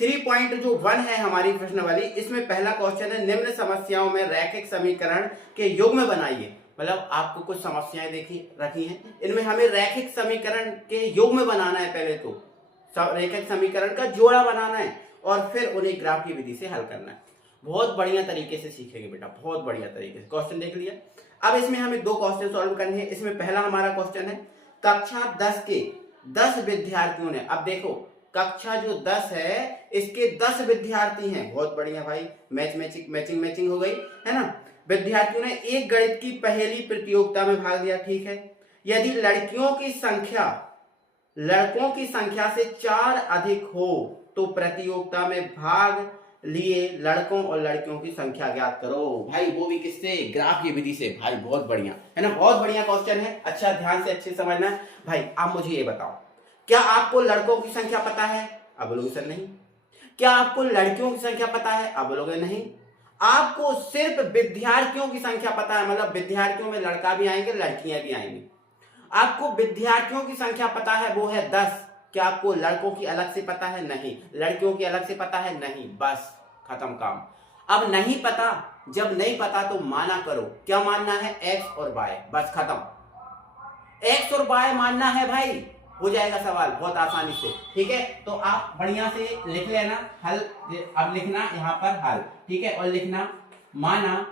3.1 है हमारी प्रश्न वाली, इसमें पहला क्वेश्चन है निम्न समस्याओं में रैखिक समीकरण के युग्म बनाइए। मतलब आपको कुछ समस्याएं रखी हैं, इनमें हमें रैखिक समीकरण के युग्म बनाना है। पहले तो रैखिक समीकरण का जोड़ा बनाना है और फिर उन्हें ग्राफ की विधि से हल करना है। बहुत बढ़िया तरीके से सीखेंगे बेटा, बहुत बढ़िया तरीके से। क्वेश्चन देख लिया। अब इसमें हमें दो क्वेश्चन सॉल्व करने हैं। इसमें पहला हमारा क्वेश्चन है कक्षा 10 के 10 विद्यार्थियों ने, अब देखो कक्षा जो 10 है इसके 10 विद्यार्थी हैं। बहुत बढ़िया भाई, मैचिंग हो गई है ना। विद्यार्थियों ने एक गणित की पहेली प्रतियोगिता में भाग लिया, ठीक है। यदि लड़कियों की संख्या लड़कों की संख्या से 4 अधिक हो तो प्रतियोगिता में भाग लिए लड़कों और लड़कियों की संख्या ज्ञात करो। भाई वो भी किससे? ग्राफ की विधि से। भाई बहुत बढ़िया है ना, बहुत बढ़िया क्वेश्चन है। अच्छा ध्यान से अच्छे समझना है भाई। आप मुझे ये बताओ, क्या आपको लड़कों की संख्या पता है? आप बोलोगे सर नहीं। क्या आपको लड़कियों की संख्या पता है? आप बोलोगे नहीं। आपको सिर्फ विद्यार्थियों की संख्या पता है, मतलब विद्यार्थियों में लड़का भी आएंगे लड़कियां भी आएंगी। आपको विद्यार्थियों की संख्या पता है, वो है 10। क्या आपको लड़कों की अलग से पता है? नहीं। लड़कियों की अलग से पता है? नहीं। बस खत्म काम। अब नहीं पता, जब नहीं पता तो माना करो। क्या मानना है? एक्स और वाई, बस खत्म। एक्स और वाई मानना है भाई, हो जाएगा सवाल बहुत आसानी से, ठीक है। तो आप बढ़िया से लिख लेना हल। अब लिखना यहां पर हल, ठीक है। और लिखना माना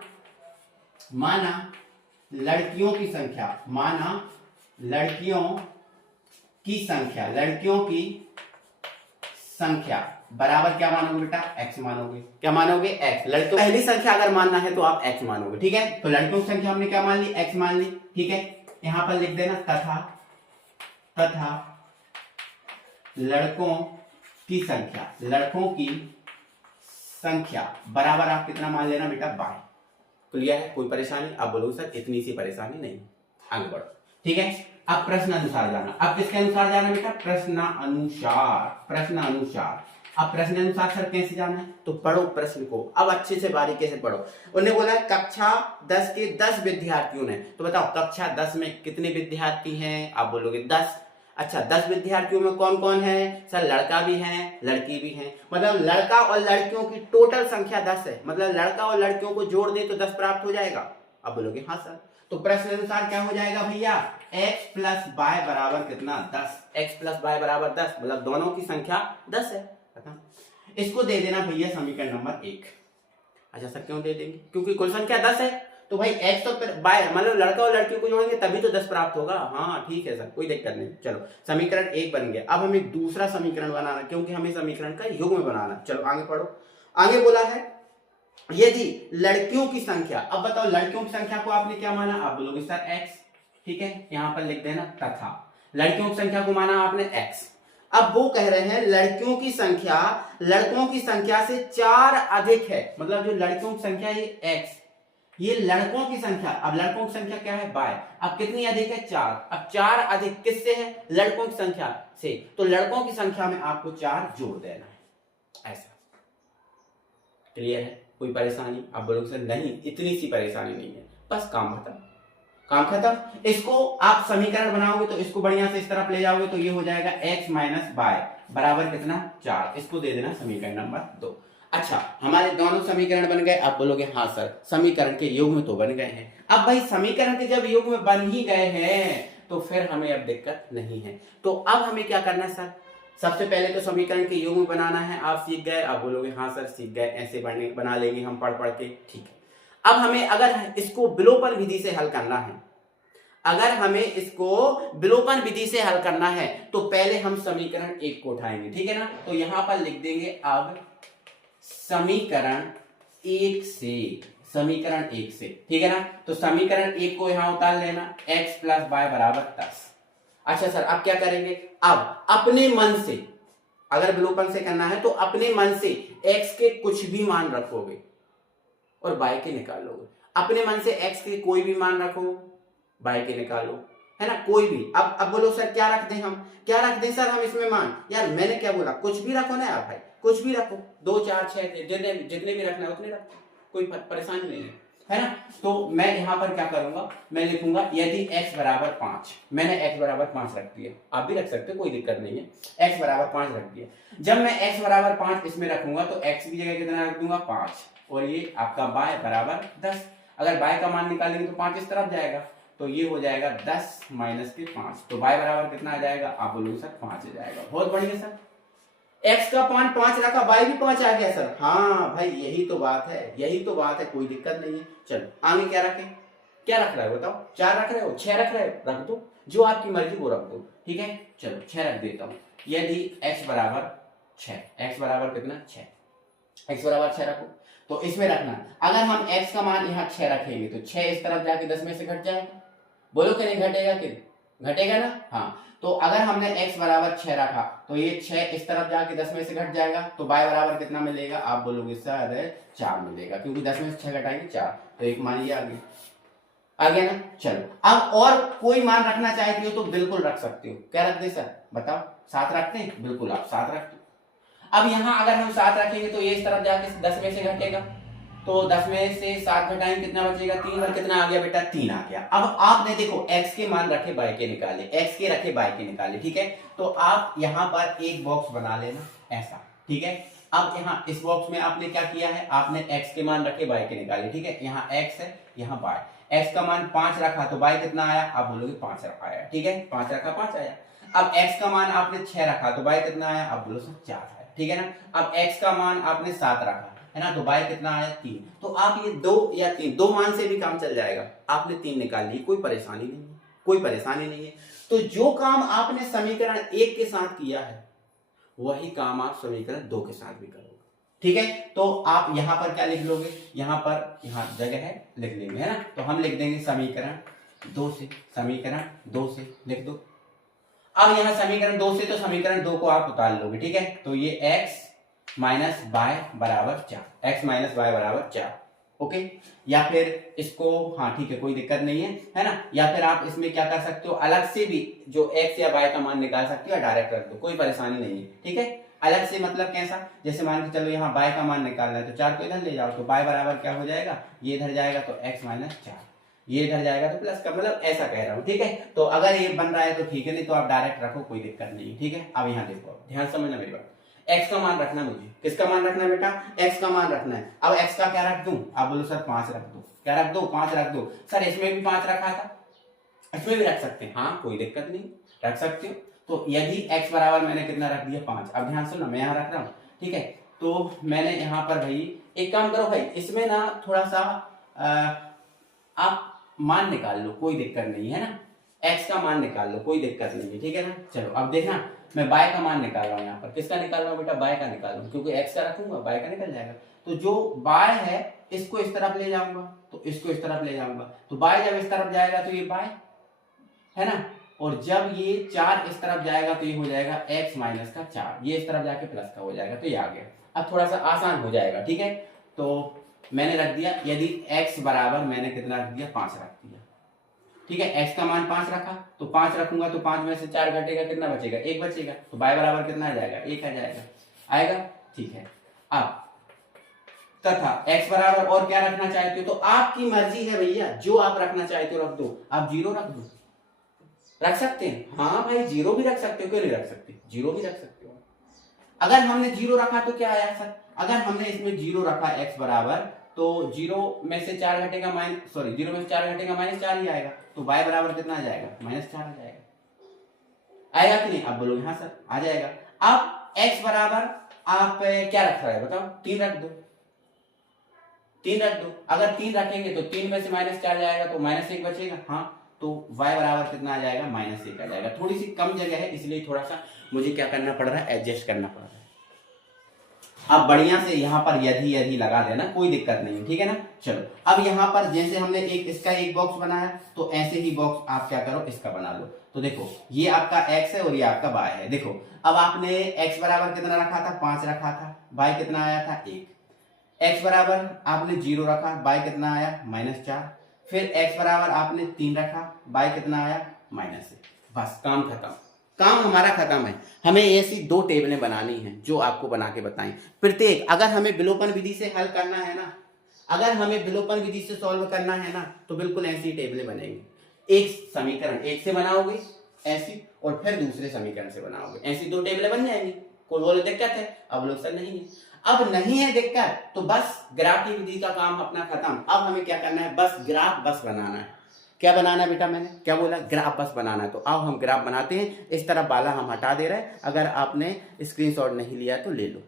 लड़कियों की संख्या, माना लड़कियों की संख्या बराबर क्या मानोगे बेटा? एक्स मानोगे। क्या मानोगे? एक्स। लड़कियों पहली संख्या अगर मानना है तो आप एक्स मानोगे, ठीक है। तो लड़कियों की संख्या हमने क्या मान ली? एक्स मान ली, ठीक है। यहां पर लिख देना तथा लड़कों की संख्या बराबर आप कितना मान लेना बेटा? बाय। क्लियर है? कोई परेशानी? आप बोलोगे सर इतनी सी परेशानी नहीं, आगे बढ़ो, ठीक है। अब प्रश्न अनुसार जाना। अब किसके अनुसार जाना बेटा? प्रश्न अनुसार। अब प्रश्न अनुसार सर कैसे जाना है? तो पढ़ो प्रश्न को, अब अच्छे से बारीकी से पढ़ो। उन्होंने बोला है कक्षा 10 के 10 विद्यार्थियों ने, तो बताओ कक्षा 10 में कितने विद्यार्थी हैं? आप बोलोगे 10। अच्छा 10 विद्यार्थियों में कौन कौन है? सर लड़का भी है लड़की भी है, मतलब लड़का और लड़कियों की टोटल संख्या 10 है। मतलब लड़का और लड़कियों को जोड़ दे तो 10 प्राप्त हो जाएगा। अब बोलोगे हाँ सर। तो प्रश्न अनुसार क्या हो जाएगा भैया? x प्लस वाई बराबर कितना? 10। x प्लस वाई बराबर 10, मतलब दोनों की संख्या 10 है। इसको दे देना भैया समीकरण नंबर 1। अच्छा सर क्यों दे देंगे? क्योंकि कुल संख्या 10 है, तो भाई x तो वाई मतलब लड़का और लड़की को जोड़ेंगे तभी तो 10 प्राप्त होगा। हाँ ठीक है सर, कोई दिक्कत नहीं। चलो समीकरण 1 बन गया। अब हमें दूसरा समीकरण बनाना, क्योंकि हमें समीकरण का युग्म बनाना। चलो आगे पढ़ो। आगे बोला है यदि लड़कियों की संख्या, अब बताओ लड़कियों की संख्या को आपने क्या माना? आप बोलोगे सर x, ठीक है। यहां पर लिख देना तथा लड़कियों की संख्या को माना आपने x। अब वो कह रहे हैं लड़कियों की संख्या लड़कों की संख्या से 4 अधिक है, मतलब जो लड़कियों की संख्या ये x, ये लड़कों की संख्या, अब लड़कों की संख्या क्या है? y। अब कितनी अधिक है? 4। अब 4 अधिक किससे है? लड़कों की संख्या से। तो लड़कों की संख्या में आपको 4 जोड़ देना है, ऐसा। क्लियर है? कोई परेशानी? आप बोलोगे सर नहीं इतनी सी परेशानी नहीं है, बस काम खत्म। इसको आप समीकरण बनाओगे तो इसको बढ़िया से इस तरफ ले जाओगे तो ये हो जाएगा x माइनस वाई बराबर कितना? 4। इसको दे देना समीकरण नंबर 2। अच्छा हमारे दोनों समीकरण बन गए। आप बोलोगे हाँ सर समीकरण के युग्म तो बन गए हैं। अब भाई समीकरण के जब युग्म बन ही गए हैं तो फिर हमें अब दिक्कत नहीं है। तो अब हमें क्या करना है सर? सबसे पहले तो समीकरण के युग्म बनाना है। आप सीख गए? आप बोलोगे हाँ सर सीख गए, ऐसे बना लेंगे हम पढ़ के, ठीक है। अब हमें अगर इसको विलोपन विधि से हल करना है, विलोपन विधि से हल करना है तो पहले हम समीकरण 1 को उठाएंगे, ठीक है ना। तो यहां पर लिख देंगे अब समीकरण 1 से, ठीक है ना। तो समीकरण 1 को यहां उतार लेना, x प्लस वाई बराबर 10। अच्छा सर अब क्या करेंगे? अब अपने मन से, अगर विलोपन से करना है तो अपने मन से x के कुछ भी मान रखोगे और y के निकालोगे। अपने मन से x के कोई भी मान रखो, y के निकालो, है ना, कोई भी। अब बोलो सर क्या रख दें हम? क्या रख दें सर हम इसमें मान? यार मैंने क्या बोला? कुछ भी रखो ना यार भाई, कुछ भी रखो, 2 4 6 जितने भी रखना है उतने रखो, कोई परेशानी नहीं है। है ना। तो मैं यहाँ पर क्या करूंगा, मैं लिखूंगा यदि x बराबर 5, मैंने x बराबर 5 रख दिया, आप भी रख सकते हो, कोई दिक्कत नहीं है, x बराबर 5 रख दिया। जब मैं x बराबर 5 इसमें रखूंगा तो x की जगह कितना रख दूंगा 5, और ये आपका y बराबर 10। अगर y का मान निकालेंगे तो 5 इस तरफ जाएगा, तो ये हो जाएगा 10 माइनस के 5, तो y बराबर कितना आ जाएगा, आप बोलोगे सर 5 आ जाएगा। बहुत बढ़िया सर, x का मान 5 रखा, y भी 5 आ गया सर। हाँ भाई यही तो बात है, यही तो बात है, कोई दिक्कत नहीं है। चलो आगे क्या रखें, क्या रख रहा है बताओ, 4 रख रहे हो, 6 रख रहे हो, रख दो, जो आपकी मर्जी वो रख दो, ठीक है। चलो 6 रख देता हूं। यदि x बराबर 6, x बराबर कितना 6, x बराबर 6 रखो, तो इसमें रखना अगर हम x का मान यहाँ 6 रखेंगे तो 6 इस तरफ जाके 10 में से घट जाएगा, बोलो कि नहीं घटेगा, कि घटेगा ना। हाँ, तो अगर हमने x बराबर 6 रखा तो ये 6 इस तरफ जाके 10 में से घट जाएगा, तो y बराबर कितना मिलेगा, आप बोलोगे सर 4 मिलेगा, क्योंकि 10 में से 6 घटाएंगे 4, तो एक मान ये आ गया ना। चलो अब और कोई मान रखना चाहते हो तो बिल्कुल रख सकते हो, क्या रख दे सर बताओ, 7 रखते हैं, बिल्कुल आप 7 रखते हो। अब यहाँ अगर हम 7 रखेंगे तो ये इस तरफ जाके 10 में से घटेगा, तो 10 में से 7 घटाएंगे कितना बचेगा 3, और कितना आ गया बेटा 3 आ गया। अब आपने देखो x के मान रखे y के निकाले, x के रखे y के निकाले, ठीक है। तो आप यहाँ पर एक बॉक्स बना लेना ऐसा, ठीक है। अब यहाँ इस बॉक्स में आपने क्या किया है, आपने x के मान रखे y के निकाले, ठीक है। यहाँ x है, यहाँ y, x का मान 5 रखा तो y कितना आया, आप बोलोगे 5 आया, ठीक है, 5 रखा 5 आया। अब x का मान आपने 6 रखा तो y कितना आया, आप बोलो सर 4 आया, ठीक है ना। अब x का मान आपने 7 रखा है ना, तो y कितना आया 3, तो आप ये 2 या 3 दो मान से भी काम चल जाएगा, आपने 3 निकाल ली, कोई परेशानी नहीं है, कोई परेशानी नहीं है। तो जो काम आपने समीकरण 1 के साथ किया है वही काम आप समीकरण 2 के साथ भी करोगे, ठीक है। तो आप यहाँ पर क्या लिख लोगे, यहाँ पर यहाँ जगह है लिख लेंगे, है ना। तो हम लिख देंगे समीकरण 2 से, समीकरण 2 से लिख दो। अब यहाँ समीकरण 2 से तो समीकरण 2 को आप उतार लोगे, ठीक है। तो ये x माइनस y बराबर 4, x माइनस y बराबर 4, ओके। या फिर इसको, हाँ ठीक है, कोई दिक्कत नहीं है ना। या फिर आप इसमें क्या कर सकते हो, अलग से भी जो x या y का मान निकाल सकते हो, या डायरेक्ट रख दो, कोई परेशानी नहीं है, ठीक है। अलग से मतलब कैसा, जैसे मान के चलो यहाँ y का मान निकालना है तो 4 को इधर ले जाओ, तो y बराबर क्या हो जाएगा, ये इधर जाएगा तो x माइनस 4, ये इधर जाएगा तो प्लस का, मतलब ऐसा कह रहा हूँ, ठीक है। तो अगर ये बन रहा है तो ठीक है, नहीं तो आप डायरेक्ट रखो, कोई दिक्कत नहीं, ठीक है। अब यहाँ देखो, ध्यान समझना मेरी बात, x का मान रखना, मुझे किसका मान रखना है बेटा, x का मान रखना है। अब x का क्या रख दूं, आप बोलो सर 5 रख दो, क्या रख दो 5 रख दो। सर इसमें भी 5 रखा था, इसमें भी रख सकते हैं, हाँ कोई दिक्कत नहीं, रख सकते हो। तो यदि x बराबर मैंने कितना रख दिया 5, अब ध्यान सुनो मैं यहाँ रख रहा हूँ, ठीक है। तो मैंने यहाँ पर भाई एक काम करो भाई, इसमें ना थोड़ा सा आप मान निकाल लो, कोई दिक्कत नहीं है ना, x का मान निकाल लो, कोई दिक्कत नहीं है, ठीक है ना। चलो अब देखना, मैं y का मान निकाल रहा हूँ, यहाँ पर किसका निकाल रहा हूँ बेटा, y का निकाल रहा हूँ, क्योंकि x का रखूंगा y का निकल जाएगा। तो जो y है इसको इस तरफ ले जाऊंगा, तो इसको इस तरफ ले जाऊंगा, तो y जब इस तरफ जाएगा तो ये y है ना, और जब ये 4 इस तरफ जाएगा तो ये हो जाएगा x माइनस का 4, ये इस तरफ जाके प्लस का हो जाएगा, तो ये आ गया। अब थोड़ा सा आसान हो जाएगा, ठीक है। तो मैंने रख दिया, यदि x बराबर मैंने कितना रख दिया 5 रख दिया, ठीक है। x का मान 5 रखा तो 5 रखूंगा तो 5 में से 4 घटेगा, कितना बचेगा 1 बचेगा, तो y बराबर कितना आ जाएगा 1 आ जाएगा, आएगा, ठीक है। अब तथा x बराबर और क्या रखना चाहते हो, तो आपकी मर्जी है भैया, जो आप रखना चाहते हो रख दो, आप 0 रख दो, रख सकते हैं, हाँ भाई 0 भी रख सकते हो, क्यों नहीं रख सकते, 0 भी रख सकते हो। अगर हमने 0 रखा तो क्या आया सर, अगर हमने इसमें 0 रखा x बराबर, तो 0 में से 4 घटेगा माइनस, सॉरी 0 में से 4 घटेगा -4 ही आएगा, तो y बराबर कितना आ जाएगा -4 आ जाएगा, आएगा कि नहीं, आप बोलोगे हाँ सर आ जाएगा। अब x बराबर आप क्या रख रहा है बताओ, 3 रख दो, 3 रख दो। अगर 3 रखेंगे तो 3 में से -4 जाएगा तो -1 बचेगा, हाँ, तो y बराबर कितना आ जाएगा -1 आ जाएगा। थोड़ी सी कम जगह है इसलिए थोड़ा सा मुझे क्या करना पड़ रहा है, एडजस्ट करना पड़ रहा है। अब बढ़िया से यहाँ पर यदि लगा देना, कोई दिक्कत नहीं, ठीक है ना। चलो अब यहाँ पर जैसे हमने इसका एक बॉक्स बनाया, तो ऐसे ही बॉक्स आप क्या करो इसका बना लो। तो देखो ये आपका x है और ये आपका y है। देखो अब आपने x बराबर कितना रखा था 5 रखा था, y कितना आया था 1, x बराबर आपने 0 रखा, y कितना आया -4, फिर x बराबर आपने 3 रखा, y कितना आया -1, बस काम खत्म, काम हमारा खत्म है। हमें ऐसी 2 टेबलें बनानी हैं जो आपको बना के बताएं प्रत्येक। अगर हमें विलोपन विधि से हल करना है ना, अगर हमें विलोपन विधि से सॉल्व करना है ना तो बिल्कुल ऐसी टेबलें बनेंगी। एक समीकरण एक से बनाओगे ऐसी, और फिर दूसरे समीकरण से बनाओगे, ऐसी 2 टेबलें बन जाएंगी। कोई बोले दिक्कत है, अब लोग सर नहीं है। अब नहीं है दिक्कत तो बस ग्राफ की विधि का काम अपना खत्म। अब हमें क्या करना है, बस ग्राफ बस बनाना है। क्या बनाना है बेटा, मैंने क्या बोला, ग्राफ बस बनाना है। तो अब हम ग्राफ बनाते हैं। इस तरफ वाला हम हटा दे रहे हैं, अगर आपने स्क्रीनशॉट नहीं लिया तो ले लो।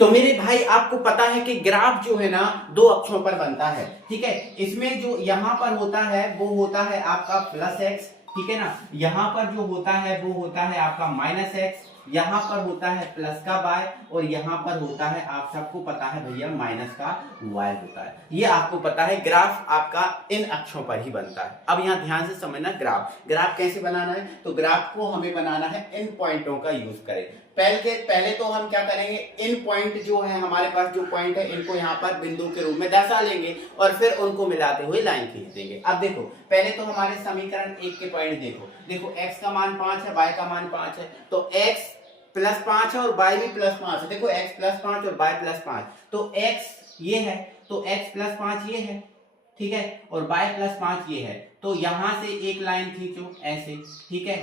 तो मेरे भाई आपको पता है कि ग्राफ जो है ना 2 अक्षों पर बनता है, ठीक है। इसमें जो यहां पर होता है वो होता है आपका +x, ठीक है ना। यहां पर जो होता है वो होता है आपका -x, यहां पर होता है प्लस का y, और यहां पर होता है, आप सबको पता है भैया, माइनस का y होता है। ये आपको पता है। ग्राफ आपका इन अक्षों पर ही बनता है। अब यहां ध्यान से समझना, ग्राफ कैसे बनाना है। तो ग्राफ को हमें बनाना है इन पॉइंटों का यूज करें। पहले तो हम क्या करेंगे, इन पॉइंट जो है हमारे पास, जो पॉइंट है इनको यहाँ पर बिंदु के रूप में दर्शा लेंगे और फिर उनको मिलाते हुए लाइन खींच देंगे। अब देखो, पहले तो हमारे समीकरण 1 के पॉइंट देखो x का मान 5 है, y का मान 5 है, तो x +5 है और y भी +5 है। देखो x +5 और y +5, तो x ये है, तो x +5 ये है, ठीक है, और y +5 ये है। तो यहां से एक लाइन खींचो ऐसे, ठीक है,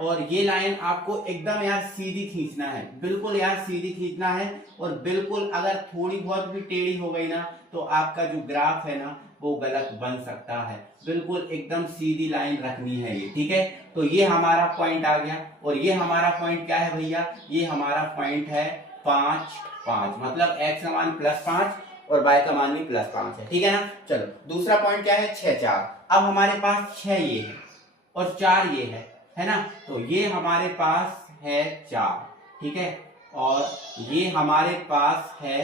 और ये लाइन आपको एकदम यार सीधी खींचना है, बिल्कुल यार सीधी खींचना है। और बिल्कुल अगर थोड़ी बहुत भी टेढ़ी हो गई ना तो आपका जो ग्राफ है ना वो गलत बन सकता है। बिल्कुल एकदम सीधी लाइन रखनी है ये, ठीक है। तो ये हमारा पॉइंट आ गया, और ये हमारा पॉइंट क्या है भैया, ये हमारा पॉइंट है 5 5, मतलब x का मान +5 और y का मान भी +5 है, ठीक है ना। चलो दूसरा पॉइंट क्या है, 6 4। अब हमारे पास 6 ये है और 4 ये है ना। तो ये हमारे पास है 4, ठीक है, और ये हमारे पास है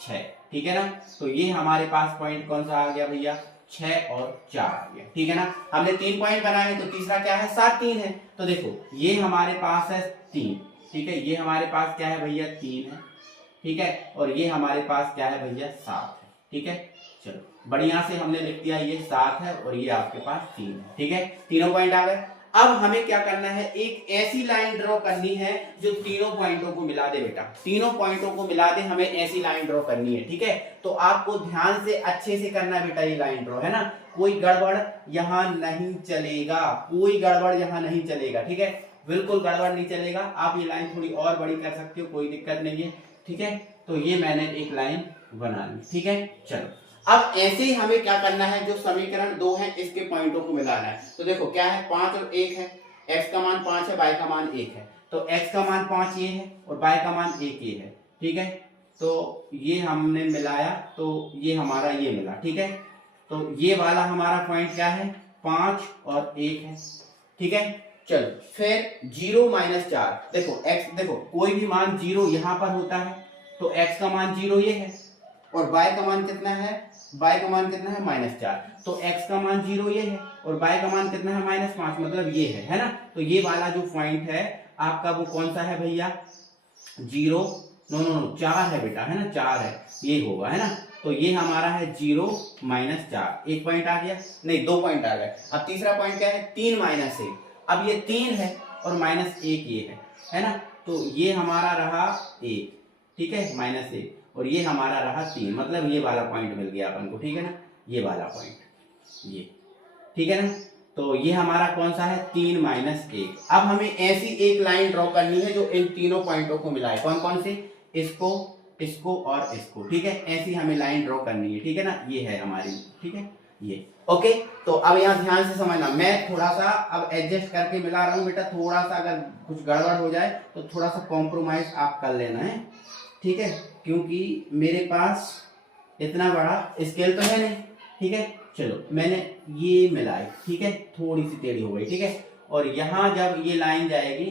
6, ठीक है ना। तो ये हमारे पास पॉइंट कौन सा आ गया भैया, 6 और 4 आ गया, ठीक है ना। हमने 3 पॉइंट बनाए, तो तीसरा क्या है, 7 3 है। तो देखो ये हमारे पास है 3, ठीक है, ये हमारे पास क्या है भैया, 3 है, ठीक है, और ये हमारे पास क्या है भैया, 7 है, ठीक है। चलो बढ़िया से हमने लिख दिया, ये 7 है और ये आपके पास 3 है, ठीक है, तीनों पॉइंट आ गए। अब हमें क्या करना है, एक ऐसी लाइन ड्रॉ करनी है जो तीनों पॉइंटों को मिला दे बेटा, तीनों पॉइंटों को मिला दे, हमें ऐसी लाइन ड्रॉ करनी है, ठीक है। तो आपको ध्यान से अच्छे से करना है बेटा, ये लाइन ड्रॉ है ना, कोई गड़बड़ यहाँ नहीं चलेगा, कोई गड़बड़ यहाँ नहीं चलेगा, ठीक है, बिल्कुल गड़बड़ नहीं चलेगा। आप ये लाइन थोड़ी और बड़ी कर सकते हो, कोई दिक्कत नहीं है, ठीक है। तो ये मैंने एक लाइन बना ली, ठीक है। चलो अब ऐसे ही हमें क्या करना है, जो समीकरण 2 है इसके पॉइंटों को मिलाना है। तो देखो क्या है, 5 और 1 है, x का मान 5 है, y का मान 1 है, तो x का मान 5 ये है और y का मान 1 ये है, ठीक है। तो ये हमने मिलाया तो ये हमारा ये मिला, ठीक है। तो ये वाला हमारा पॉइंट क्या है, 5 और 1 है, ठीक है। चलो फिर 0 - 4, देखो x, देखो कोई भी मान 0 यहां पर होता है, तो x का मान 0 ये है, और y का मान कितना है, y का मान कितना है, -4, तो x का मान 0 ये है और y का मान कितना है, -5, मतलब ये है ना। तो ये वाला जो पॉइंट है आपका वो कौन सा है भैया, 0 नो 4 है बेटा, है ना, 4 है, ये होगा, है ना। तो ये हमारा है 0 - 4, एक पॉइंट आ गया, नहीं 2 पॉइंट आ गए। अब तीसरा पॉइंट क्या है, 3 - 1, अब ये 3 है और -1 ये है ना। तो ये हमारा रहा 1, ठीक है, -1, और ये हमारा रहा 3, मतलब ये वाला पॉइंट मिल गया अपन को, ठीक है ना, ये वाला पॉइंट, ये, ठीक है ना। तो ये हमारा कौन सा है, 3 - 1। अब हमें ऐसी एक लाइन ड्रॉ करनी है जो इन तीनों पॉइंटों को मिलाए, कौन कौन से, इसको, इसको और इसको, ठीक है, ऐसी हमें लाइन ड्रॉ करनी है, ठीक है ना। ये है हमारी, ठीक है, ये ओके। तो अब यहाँ ध्यान से समझना, मैं थोड़ा सा अब एडजस्ट करके मिला रहा हूँ बेटा, थोड़ा सा अगर कुछ गड़बड़ हो जाए तो थोड़ा सा कॉम्प्रोमाइज आप कर लेना है, ठीक है, क्योंकि मेरे पास इतना बड़ा स्केल तो है नहीं, ठीक है। चलो मैंने ये मिलाई, ठीक है, थोड़ी सी टेढ़ी हो गई, ठीक है, और यहाँ जब ये लाइन जाएगी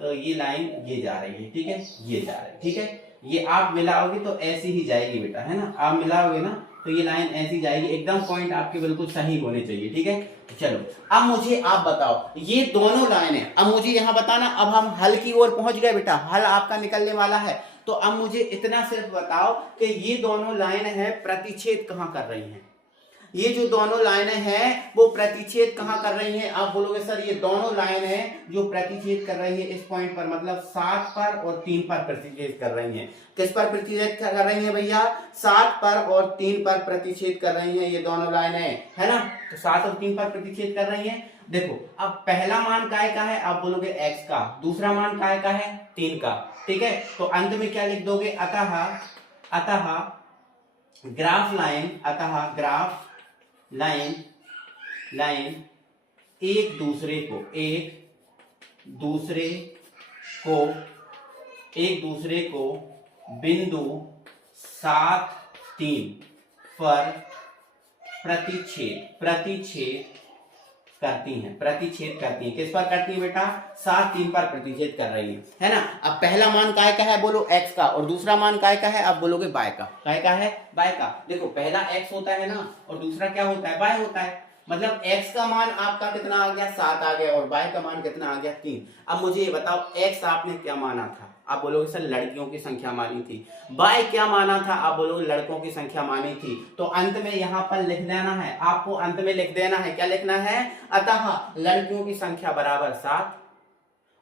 तो ये लाइन ये जा रही है, ठीक है, ये जा रही है, ठीक है, ये आप मिलाओगे तो ऐसी ही जाएगी बेटा, है ना, आप मिलाओगे ना तो ये लाइन ऐसी जाएगी, एकदम पॉइंट आपके बिल्कुल सही होने चाहिए, ठीक है। चलो अब मुझे आप बताओ, ये दोनों लाइन है, अब मुझे यहाँ बताना, अब हम हल की ओर पहुंच गए बेटा, हल आपका निकलने वाला है। तो अब मुझे इतना सिर्फ बताओ कि ये दोनों लाइन है प्रतिच्छेद कहाँ कर रही हैं, ये जो दोनों लाइनें हैं वो प्रतिच्छेद कहाँ कर रही हैं? आप बोलोगे सर ये दोनों लाइन है जो प्रतिच्छेद कर रही है इस पॉइंट पर, मतलब 7 पर और 3 पर प्रतिच्छेद कर रही हैं। किस पर प्रतिच्छेद कर रही हैं भैया? 7 पर और 3 पर प्रतिच्छेद कर रही हैं ये दोनों लाइनें, है ना। तो 7 और 3 पर प्रतिच्छेद कर रही हैं। देखो अब पहला मान काय का है? आप बोलोगे x का। दूसरा मान काय का है? 3 का। ठीक है, तो अंत में क्या लिख दोगे? अतः ग्राफ लाइन एक दूसरे को बिंदु 7 3 पर प्रतिच्छेद करती हैं। किस पर करती हैं बेटा? 7 3 पर प्रतिच्छेद कर रही है ना। अब पहला मान काय का है? बोलो x का। और दूसरा मान काय का है? आप बोलोगे y का। काय का है? y का। देखो पहला x होता है ना और दूसरा क्या होता है? y होता है। मतलब x का मान आपका कितना आ गया? 7 आ गया और y का मान कितना आ गया? 3। अब मुझे ये बताओ x आपने क्या माना था? आप बोलोगे सर लड़कियों की संख्या मानी थी। y क्या माना था? आप बोलोगे लड़कों की संख्या मानी थी। तो अंत में यहाँ पर लिख देना है, आपको अंत में लिख देना है। क्या लिखना है? अतः लड़कियों की संख्या बराबर 7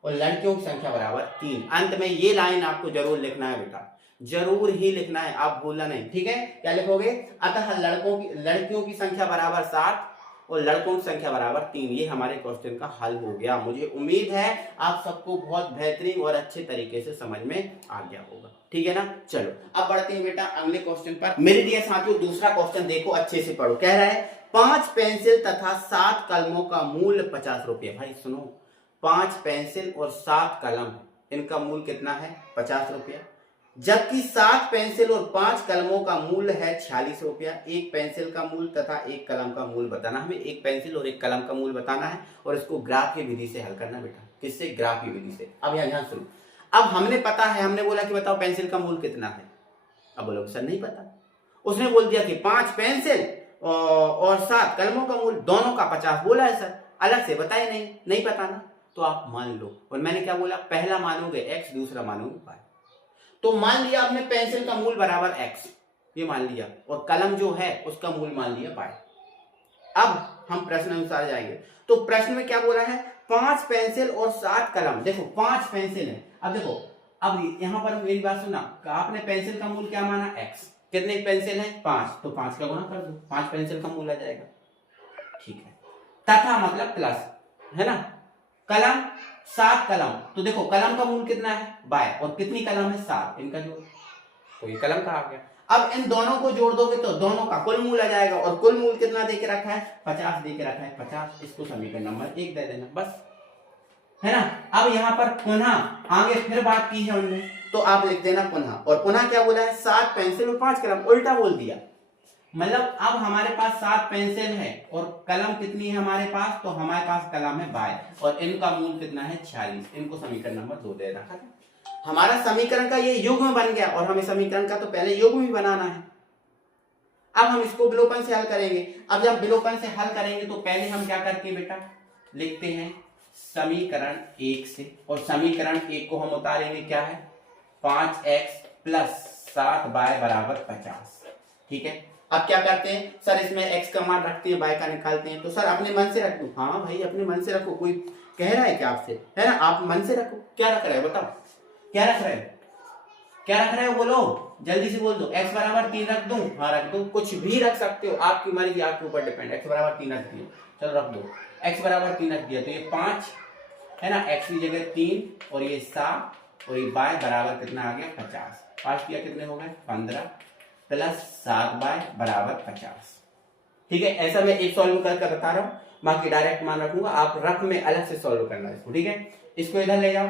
और लड़कियों की संख्या बराबर 3। अंत में ये लाइन आपको जरूर लिखना है बेटा, जरूर ही लिखना है, आप भूलना नहीं। ठीक है, क्या लिखोगे? अतः लड़कियों की संख्या बराबर 7 और लड़कों की संख्या बराबर 3। ये हमारे क्वेश्चन का हल हो गया। मुझे उम्मीद है आप सबको बहुत बेहतरीन और अच्छे तरीके से समझ में आ गया होगा। ठीक है ना। चलो अब बढ़ते हैं बेटा अगले क्वेश्चन पर। मेरे डियर साथियों दूसरा क्वेश्चन देखो, अच्छे से पढ़ो। कह रहा है 5 पेंसिल तथा 7 कलमों का मूल्य 50 रुपये। भाई सुनो, 5 पेंसिल और 7 कलम, इनका मूल्य कितना है? 50 रुपया। जबकि 7 पेंसिल और 5 कलमों का मूल्य है 46 रुपया। एक पेंसिल का मूल्य तथा एक कलम का मूल्य बताना। हमें एक पेंसिल और एक कलम का मूल्य बताना है और इसको ग्राफ की विधि से हल करना बेटा। किससे? ग्राफ की विधि से। अब यहाँ सुनो, अब हमने पता है, हमने बोला कि बताओ पेंसिल का मूल्य कितना है। अब बोलोगे सर नहीं पता। उसने बोल दिया कि 5 पेंसिल और 7 कलमों का मूल्य दोनों का 50 बोला है सर, अलग से बताए नहीं पता ना, तो आप मान लो। और मैंने क्या बोला? पहला मानोगे x, दूसरा मानोगे y। तो मान लिया आपने पेंसिल का मूल्य बराबर x, ये मान लिया, और कलम जो है उसका मूल्य मान लिया y। अब हम प्रश्न अनुसार जाएंगे। तो प्रश्न में क्या बोला है? 5 पेंसिल और 7 कलम। देखो 5 पेंसिल है। अब देखो, अब यहां पर मेरी बात सुना, आपने पेंसिल का मूल्य क्या माना? x। कितने पेंसिल है? 5, तो 5 का गुणा कर दो, 5 पेंसिल का मूल्य आ जाएगा। ठीक है, तथा मतलब प्लस, है ना। कलम 7 कलम, तो देखो कलम का मूल्य कितना है? बाय, और कितनी कलम है? 7, इनका जोड़, तो ये कलम का आ गया। अब इन दोनों को जोड़ दोगे तो दोनों का कुल मूल्य आ जाएगा, और कुल मूल्य कितना देके रखा है? 50 देके रखा है। 50, इसको समीकरण नंबर 1 दे देना बस, है ना। अब यहाँ पर पुनः आगे फिर बात की है उन्होंने, तो आप लिख देना पुनः। और पुनः क्या बोला है? 7 पेंसिल और 5 कलम, उल्टा बोल दिया। मतलब अब हमारे पास 7 पेंसिल है और कलम कितनी है हमारे पास? तो हमारे पास कलम है 22 और इनका मूल्य कितना है? 46। इनको समीकरण नंबर 2 दे रखा है। हमारा समीकरण का ये युग्म बन गया, और हमें समीकरण का तो पहले युग्म भी बनाना है। अब हम इसको विलोपन से हल करेंगे। अब जब विलोपन से हल करेंगे तो पहले हम क्या करते हैं बेटा? लिखते हैं समीकरण 1 से, और समीकरण 1 को हम उतारेंगे क्या है? 5x प्लस 7y बराबर 50। ठीक है, अब क्या करते हैं? सर इसमें x का मान रखते हैं, y का निकालते हैं। तो सर अपने मन से रख दो। हाँ भाई अपने मन से रखो, कोई कह रहा है क्या आपसे? है ना, आप मन से रखो। क्या रख रहे हो बताओ? क्या रख रहे हो? क्या रख रहे हो? बोलो, जल्दी से बोल दो। x बराबर 3 रख दूं? हाँ रख दो, कुछ भी रख सकते हो, आपकी मर्जी, आपके ऊपर डिपेंड। x बराबर 3 रख दिया, चलो रख दो। x बराबर 3 रख दिया तो ये 5 है ना, x की जगह 3 और ये 7 और ये y बराबर कितना आ गया? 50। 5 किया कितने हो गए? 15 प्लस 7y बराबर 50। ठीक है, ऐसा मैं एक सॉल्व करके बता रहा हूं, बाकी डायरेक्ट मान रखूंगा, आप रफ में अलग से सॉल्व करना इसको। ठीक है, इसको इधर ले जाओ,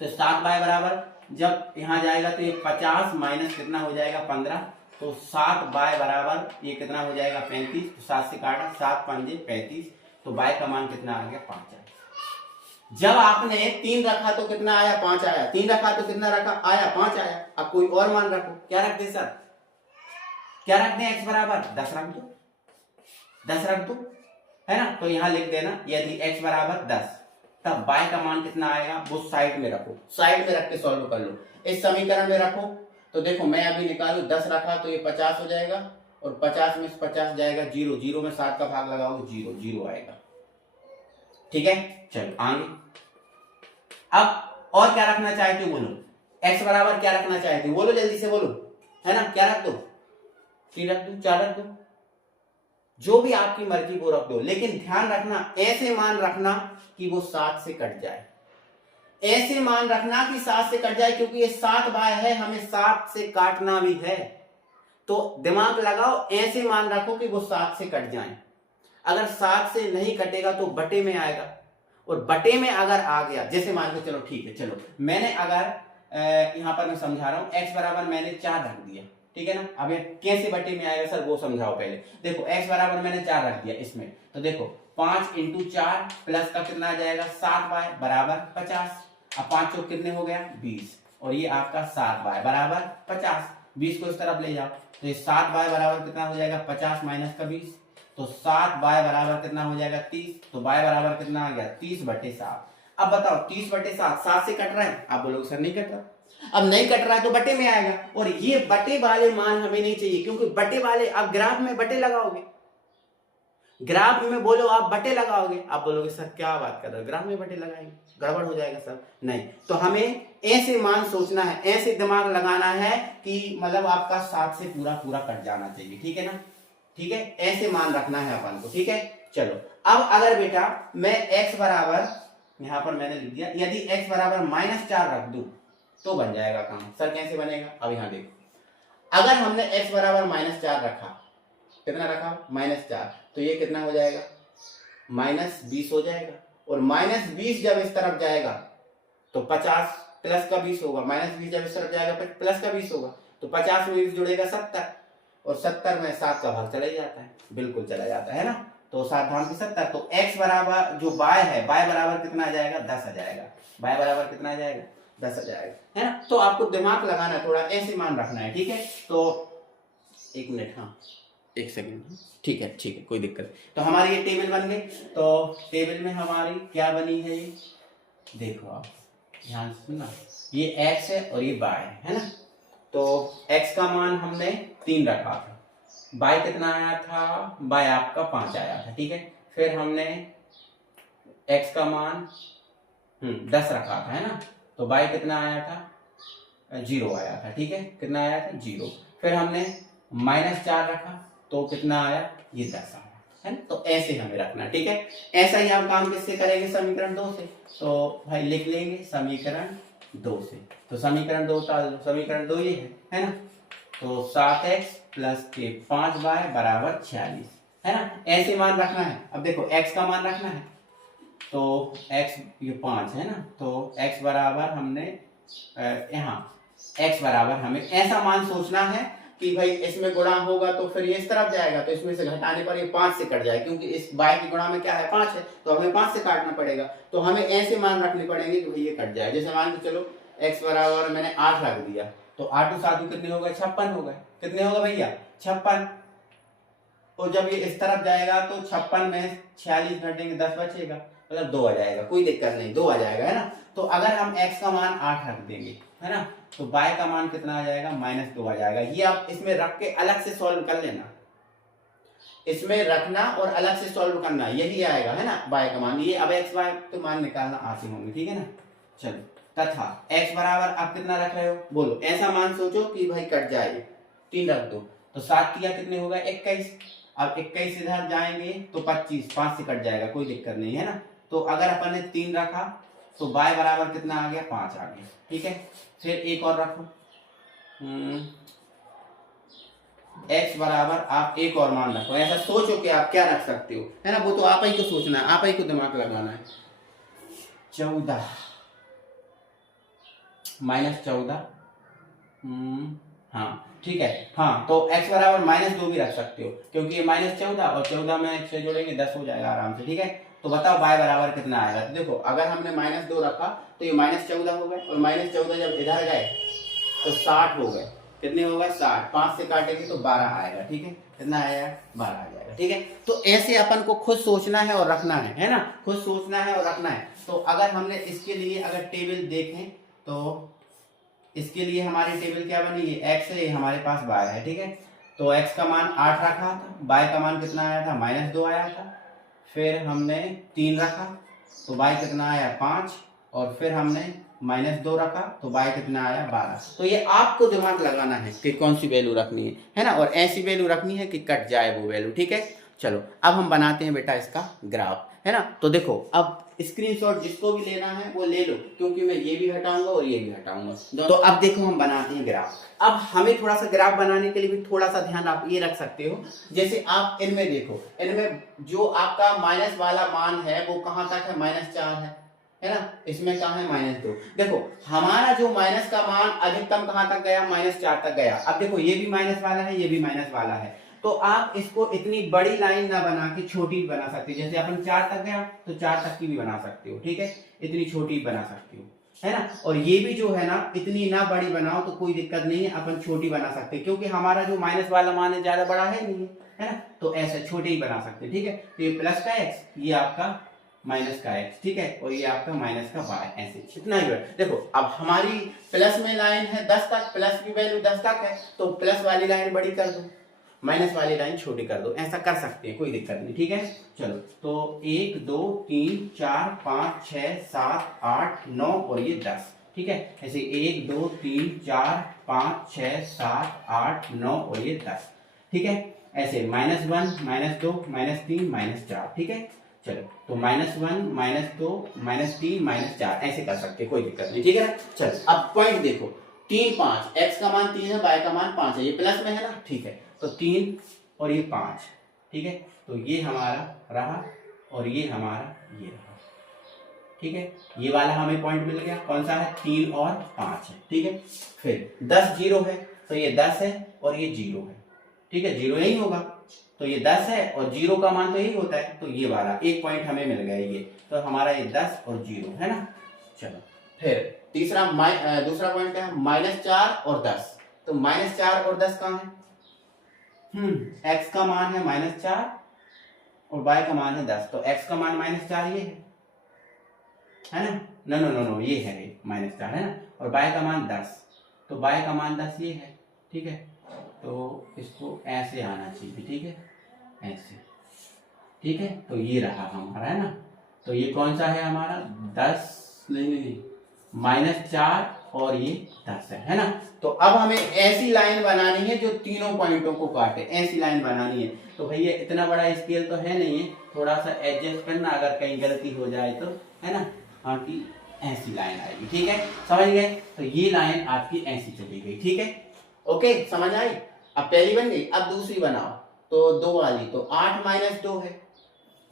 तो 7y बराबर जब यहां जाएगा तो ये 50 माइनस कितना हो जाएगा? 15, तो 7y बराबर ये कितना हो जाएगा? 35। तो 7 से काटा, 7 पंजे 35, तो y का मान कितना आ गया? 5 आया। जब आपने 3 रखा तो कितना आया? 5 आया। 3 रखा तो कितना रखा? आया 5 आया। अब कोई और मान रखो, क्या रख दे सर? क्या रख दें? x बराबर 10 रख दो, 10 रख दो, है ना। तो यहां लिख देना यदि x बराबर 10 तब y का मान कितना आएगा? वो साइड में रखो, साइड में रख के सॉल्व कर लो। इस समीकरण में रखो, तो देखो मैं अभी निकालू, 10 रखा तो ये 50 हो जाएगा और 50 में से 50 जाएगा 0, 0 में 7 का भाग लगाओगे 0, 0 आएगा। ठीक है, चलो आगे। अब और क्या रखना चाहते हो बोलो, x बराबर क्या रखना चाहते हो बोलो, जल्दी से बोलो, है ना, क्या रख दो, 3 रख दो, 4 रख दो, जो भी आपकी मर्जी वो रख दो, लेकिन ध्यान रखना ऐसे मान रखना कि वो 7 से कट जाए, ऐसे मान रखना कि 7 से कट जाए, क्योंकि ये 7 बाय है, हमें 7 से काटना भी है, तो दिमाग लगाओ, ऐसे मान रखो कि वो 7 से कट जाए। अगर 7 से नहीं कटेगा तो बटे में आएगा, और बटे में अगर आ गया, जैसे मान लो, चलो ठीक है, चलो मैंने अगर यहां पर मैं समझा रहा हूं, x बराबर मैंने 4 रख दिया, ठीक है ना। अब ये कैसे बटे में आएगा सर वो समझाओ पहले। देखो x बराबर मैंने 4 रख दिया इसमें, तो देखो 5 इंटू 4 प्लस का कितना आ जाएगा 7 बाय बराबर 50। अब 5 चौक कितने हो गया 20, और ये आपका 7 बाय बराबर 50, 20 को इस तरफ ले जाओ, तो ये 7 बाय बराबर कितना हो जाएगा 50 माइनस का 20, तो 7 बाय बराबर कितना हो जाएगा 30, तो बाय बराबर कितना आ गया 30/7। अब बताओ 30/7 7 से कट रहा है, आप बोलोगे सर नहीं कट रहा, अब नहीं कट रहा है तो बटे में आएगा, और ये बटे वाले मान हमें नहीं चाहिए, क्योंकि बटे वाले आप ग्राफ में बटे लगाओगे, ग्राफ में बोलो आप बटे लगाओगे, आप बोलोगे सर क्या बात कर रहे हो, ग्राफ में बटे लगाएंगे गड़बड़ हो जाएगा सर, नहीं, तो हमें ऐसे मान सोचना है, ऐसे दिमाग लगाना है कि मतलब आपका 7 से पूरा पूरा कट जाना चाहिए, ठीक है ना, ठीक है, ऐसे मान रखना है अपन को, ठीक है। चलो अब अगर बेटा मैं x बराबर, यहां पर मैंने लिख दिया, यदि x बराबर -4 रख दूं तो बन जाएगा काम। सर कैसे बनेगा, अब यहां देखो, अगर हमने x बराबर -4 रखा, कितना रखा -4, तो ये कितना हो जाएगा -20 हो जाएगा, और -20 जब इस तरफ जाएगा तो 50 प्लस का 20 होगा, -20 जब इस तरफ जाएगा प्लस का 20 होगा, तो 50 में 20 जुड़ेगा 70, और 70 में 7 का भाग चला ही जाता है, बिल्कुल चला जाता है ना, तो 7 धाम 70, तो x बराबर जो y है, y बराबर कितना आ जाएगा 10 आ जाएगा, y बराबर कितना आ जाएगा 10 आ जाएगा, है ना। तो आपको दिमाग लगाना है, थोड़ा ऐसे मान रखना है, ठीक है। तो 1 मिनट, हाँ 1 सेकंड, ठीक है ठीक है, कोई दिक्कत नहीं। तो हमारी ये टेबल बन गई, तो टेबल में हमारी क्या बनी है, ये देखो आप ध्यान से सुनना, ये x है और ये y है ना, तो x का मान हमने 3 रखा था, y कितना आया था, y आपका 5 आया था, ठीक है। फिर हमने x का मान 10 रखा था, है ना, तो y कितना आया था 0 आया था, ठीक है, कितना आया था 0। फिर हमने -4 रखा तो कितना आया ये 10 आया, है ना। तो ऐसे हमें रखना, ठीक है। ऐसा ही हम काम किससे करेंगे, समीकरण 2 से, तो भाई लिख लेंगे समीकरण 2 से, तो समीकरण 2 समीकरण 2 ये है ना, तो 7x प्लस के 5y बराबर 46, है ना, ऐसे मान रखना है। अब देखो x का मान रखना है, तो x ये 5 है ना, तो x बराबर हमने यहाँ x बराबर हमें ऐसा मान सोचना है कि भाई इसमें गुणा होगा तो फिर ये इस तरफ जाएगा, तो इसमें से घटाने पर ये 5 से कट जाए, क्योंकि इस y की गुणा में क्या है 5 है, तो हमें 5 से काटना पड़ेगा, तो हमें ऐसे मान रखने पड़ेंगे कि भाई ये कट जाए। जैसे मान के चलो x बराबर मैंने 8 रख दिया, तो 8 और 7 कितने हो गए 56 हो गए, कितने हो गए भैया 56, और जब ये इस तरफ जाएगा तो 56 में 46 घटेंगे 10 बचेगा, मतलब 2 आ जाएगा, कोई दिक्कत नहीं 2 आ जाएगा, है ना। तो अगर हम x का मान 8 रख देंगे, है ना, तो y का मान कितना आ जाएगा -2 आ जाएगा। ये आप इसमें रख के अलग से सॉल्व कर लेना, इसमें रखना और अलग से सॉल्व करना, यही आएगा, है ना, y का मान। ये अब x y तो मान निकालना आते होंगे, ठीक है ना। चलो, तथा x बराबर आप कितना रख रहे हो बोलो, ऐसा मान सोचो कि भाई कट जाए, 3 रख दो, तो 7 किया कितने होगा 21, अब 21 इधर जाएंगे तो 25, 5 से कट जाएगा, कोई दिक्कत नहीं है ना। तो अगर अपन ने 3 रखा तो y बराबर कितना आ गया 5 आ गया, ठीक है। फिर एक और रखो, x बराबर आप एक और मान रखो, ऐसा सोचो कि आप क्या रख सकते हो, है ना, वो तो आप ही को सोचना है, आप ही को दिमाग लगाना है। 14 -14, हाँ ठीक है, हाँ, तो x बराबर -2 भी रख सकते हो, क्योंकि ये -14 और 14 में x से जोड़ेंगे 10 हो जाएगा आराम से, ठीक है। तो बताओ y बराबर कितना आएगा, तो देखो अगर हमने -2 रखा तो ये -14 हो गए, और -14 जब इधर गए तो 60 हो गए, कितने हो गए 60, 5 से काटेंगे तो 12 आएगा, ठीक है, कितना आएगा 12 आ जाएगा, ठीक है। तो ऐसे अपन को खुद सोचना है और रखना है ना, खुद सोचना है और रखना है। तो अगर हमने इसके लिए अगर टेबल देखें तो इसके लिए हमारी टेबल क्या बनी है, x है, हमारे पास y है, ठीक है। तो x का मान 8 रखा था, y का मान कितना आया था -2 आया था, फिर हमने 3 रखा तो y कितना आया 5, और फिर हमने -2 रखा तो y कितना आया 12। तो ये आपको दिमाग लगाना है कि कौन सी वैल्यू रखनी है ना, और ऐसी वैल्यू रखनी है कि कट जाए वो वैल्यू, ठीक है। चलो अब हम बनाते हैं बेटा इसका ग्राफ, है ना। तो देखो अब स्क्रीनशॉट जिसको भी लेना है वो ले लो, क्योंकि मैं ये भी हटाऊंगा और ये भी हटाऊंगा। तो अब देखो हम बनाते हैं ग्राफ। अब हमें थोड़ा सा ग्राफ बनाने के लिए भी थोड़ा सा ध्यान आप ये रख सकते हो, जैसे आप इनमें देखो, इनमें जो आपका माइनस वाला मान है वो कहाँ तक है, -4 है ना, इसमें कहाँ है -2। देखो हमारा जो माइनस का मान अधिकतम कहाँ तक गया, -4 तक गया। अब देखो ये भी माइनस वाला है, ये भी माइनस वाला है, तो आप इसको इतनी बड़ी लाइन ना बना के छोटी भी बना सकते हो। जैसे अपन 4 तक गया तो 4 तक की भी बना सकते हो, ठीक है, इतनी छोटी बना सकते हो, है ना। और ये भी जो है ना इतनी ना बड़ी बनाओ तो कोई दिक्कत नहीं है, अपन छोटी बना सकते हैं, क्योंकि हमारा जो माइनस वाला मान है ज्यादा बड़ा है नहीं, है ना, तो ऐसे छोटे ही बना सकते हैं, ठीक है। तो ये प्लस का x, ये आपका माइनस का x, ठीक है, और ये आपका माइनस का y, ऐसे इतना ही। देखो अब हमारी प्लस में लाइन है 10 तक, प्लस की वैल्यू 10 तक है, तो प्लस वाली लाइन बड़ी कर दो, माइनस वाली लाइन छोटी कर दो, ऐसा कर सकते हैं, कोई दिक्कत नहीं, ठीक है। चलो तो 1 2 3 4 5 6 7 8 9 और ये 10, ठीक है। ऐसे 1 2 3 4 5 6 7 8 9 और ये 10, ठीक है। ऐसे -1 -2 -3 -4, ठीक है। चलो तो -1 -2 -3 -4 ऐसे कर सकते हैं, कोई दिक्कत नहीं, ठीक है। चलो अब पॉइंट देखो, 3 5, x का मान 3 है, y का मान 5 है, ये प्लस में है ना, ठीक है। तो 3 और ये 5, ठीक है, तो ये हमारा रहा और ये हमारा ये रहा, ठीक है। ये वाला हमें पॉइंट मिल गया, कौन सा है, 3 और 5 है, ठीक है। फिर 10 0 है तो ये 10 है और ये 0 है, ठीक है, 0 यही होगा, तो ये 10 है और 0 का मान तो यही होता है, तो ये वाला एक पॉइंट हमें मिल गया ये, तो हमारा ये 10 और 0 है ना। चलो फिर दूसरा पॉइंट क्या है, -4 और 10, तो -4 और 10 कहाँ है, x का मान है -4 और y का मान है 10, तो x का मान -4 ये है ना, नो ये है -4 है ना, और y का मान 10, तो y का मान 10 ये है, ठीक है। तो इसको ऐसे आना चाहिए, ठीक है, ऐसे, ठीक है। तो ये रहा हमारा, है ना, तो ये कौन सा है हमारा 10 नहीं -4 और ये 10 है ना। तो अब हमें ऐसी लाइन बनानी है जो तीनों पॉइंटों को काटे, ऐसी लाइन बनानी है। तो भैया इतना बड़ा स्केल तो है नहीं है, थोड़ा सा एडजस्ट करना अगर कहीं गलती हो जाए तो, है ना। हाँ कि ऐसी लाइन आएगी, ठीक है, समझ गए। तो ये लाइन आपकी ऐसी चली गई, ठीक है, ओके, समझ आई। अब पहली बन गई, अब दूसरी बनाओ, तो 2 वाली, तो 8 -2 है।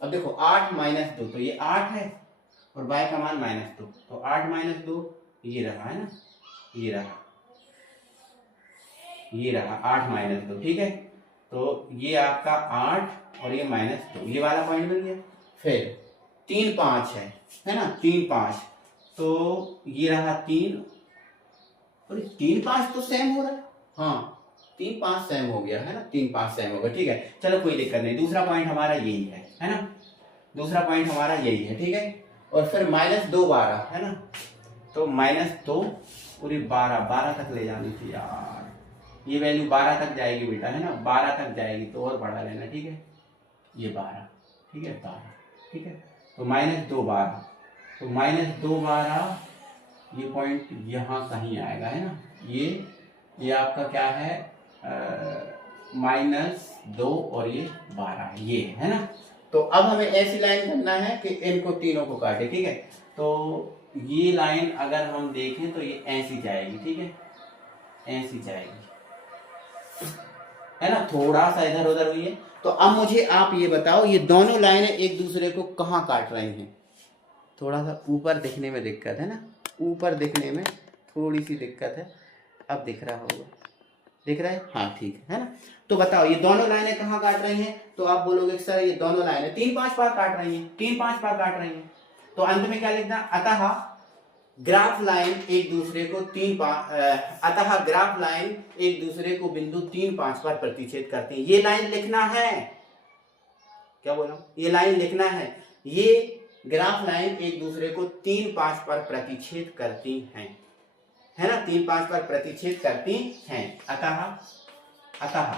अब देखो 8 -2, तो ये 8 है और y का मान -2, तो 8 -2 ये रहा, है ना, ये रहा 8 -2, ठीक है। तो ये आपका 8 और ये -2, ये वाला पॉइंट मिल गया। फिर 3 5 है ना, 3 5, तो ये रहा 3 और 3 5 तो सेम हो रहा है, हाँ 3 5 सेम हो गया, है ना, 3 5 सेम हो गया, ठीक है। चलो कोई दिक्कत नहीं, दूसरा पॉइंट हमारा यही है ना, दूसरा पॉइंट हमारा यही है, ठीक है। और फिर -2 12 है ना, तो -2 पूरी 12 तक ले जानी थी यार, ये वैल्यू 12 तक जाएगी बेटा, है ना, 12 तक जाएगी, तो और बढ़ा लेना, ठीक है, ये 12, ठीक है, 12, ठीक है। तो -2 12, तो -2 12 ये पॉइंट यहाँ कहीं आएगा, है ना, ये आपका क्या है -2 और ये 12 ये है ना। तो अब हमें ऐसी लाइन करना है कि इनको तीनों को काटे, ठीक है। तो ये लाइन अगर हम देखें तो ये ऐसी जाएगी, ठीक है, ऐसी जाएगी, है ना, थोड़ा सा इधर उधर हुई है। तो अब मुझे आप ये बताओ, ये दोनों लाइनें एक दूसरे को कहाँ काट रही हैं, थोड़ा सा ऊपर दिखने में दिक्कत है ना, ऊपर दिखने में थोड़ी सी दिक्कत है, अब दिख रहा होगा, दिख रहा है, हाँ ठीक है ना। तो बताओ ये दोनों लाइनें कहाँ काट रही हैं, तो आप बोलोगे सर ये दोनों लाइनें 3 5 बार काट रही हैं, 3 5 बार काट रही हैं। तो अंत में क्या लिखना, अतः ग्राफ लाइन एक दूसरे को अतः ग्राफ लाइन एक दूसरे को बिंदु 3 5 पर प्रतिच्छेद करती है। ये लाइन लिखना है, क्या बोला, ये लाइन लिखना है, ये ग्राफ लाइन एक दूसरे को 3 5 पर प्रतिच्छेद करती हैं, है ना, 3 5 पर प्रतिच्छेद करती हैं। अतः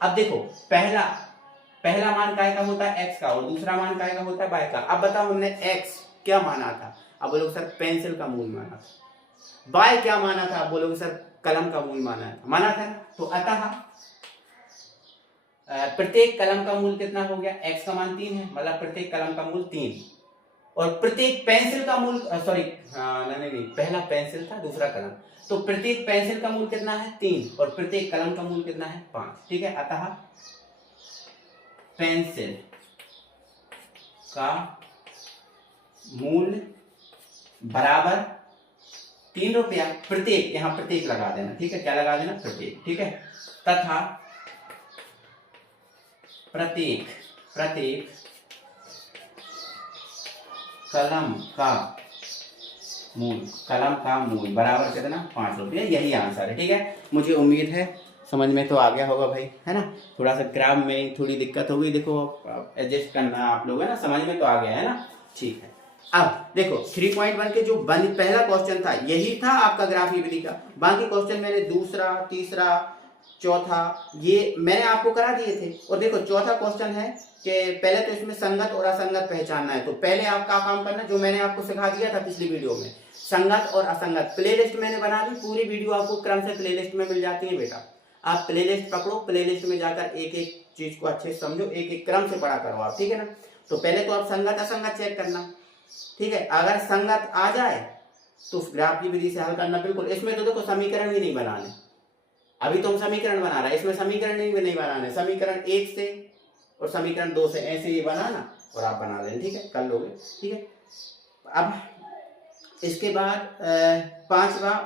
अब देखो पहला मान काय का होता है x का और दूसरा मान काय का होता है y का। अब बताओ हमने x क्या माना था, अब बोलोगे सर पेंसिल का मूल माना था। y क्या माना था, अब बोलोगे सर कलम का मूल माना था। तो अतः प्रत्येक कलम का मूल कितना हो गया, x का मान 3 है, मतलब प्रत्येक कलम का मूल 3। और प्रत्येक पेंसिल का मूल सॉरी नहीं, पहला पेंसिल था दूसरा कलम, तो प्रत्येक पेंसिल का मूल कितना है 3 और प्रत्येक कलम का मूल कितना है 5। ठीक है, अतः पेंसिल का मूल बराबर 3 रुपया प्रत्येक, यहां प्रत्येक लगा देना। ठीक है, क्या लगा देना, प्रत्येक। ठीक है, तथा प्रत्येक कलम का मूल बराबर कितना, 5 रुपये। यही आंसर है। ठीक है, मुझे उम्मीद है समझ में तो आ गया होगा भाई, है ना। थोड़ा सा ग्राम में थोड़ी दिक्कत होगी, देखो एडजस्ट करना आप लोग, है ना। समझ में तो आ गया है ना। ठीक है, अब देखो 3.1 के जो पहला क्वेश्चन था यही था आपका ग्राफीय विधि का। बाकी क्वेश्चन मैंने दूसरा, तीसरा, चौथा ये मैंने आपको करा दिए थे। और देखो चौथा क्वेश्चन है कि पहले तो इसमें संगत और असंगत पहचानना है। तो पहले आप क्या काम करना, जो मैंने आपको सिखा दिया था पिछली वीडियो में, संगत और असंगत प्लेलिस्ट मैंने बना दी, पूरी वीडियो आपको क्रम से प्लेलिस्ट में मिल जाती है बेटा। आप प्लेलिस्ट पकड़ो, प्लेलिस्ट में जाकर एक एक चीज को अच्छे से समझो, एक एक क्रम से पढ़ा करो आप। ठीक है ना। तो पहले तो आप संगत असंगत चेक करना। ठीक है, अगर संगत आ जाए तो ग्राफ की विधि से हल करना। बिल्कुल, इसमें तो देखो समीकरण भी नहीं बनाने, अभी तो हम समीकरण बना रहे हैं, इसमें समीकरण नहीं बनाने। समीकरण 1 से और समीकरण 2 से ऐसे ही बनाना और आप बना लेना। ठीक है, कर लोगे। ठीक है, अब इसके बाद 5वां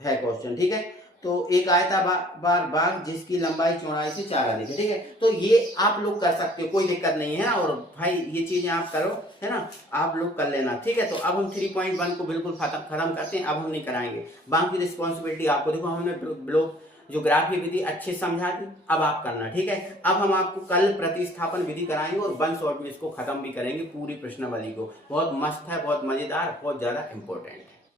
है क्वेश्चन। ठीक है, तो एक आयताकार बाग जिसकी लंबाई चौड़ाई से 4 अधिक है। ठीक है, तो ये आप लोग कर सकते हो, कोई दिक्कत नहीं है। और भाई ये चीजें आप करो, है ना, आप लोग कर लेना। ठीक है, तो अब हम 3.1 को बिल्कुल खत्म करते हैं। अब हम नहीं कराएंगे, बाकी रिस्पॉन्सिबिलिटी आपको। देखो हमने ब्लॉक जो ग्राफीय विधि अच्छे समझा दी, अब आप करना। ठीक है, अब हम आपको कल प्रतिस्थापन विधि कराएंगे और 1 शॉट में इसको खत्म भी करेंगे, पूरी प्रश्नावली को। बहुत मस्त है, बहुत मजेदार, बहुत ज्यादा इंपॉर्टेंट।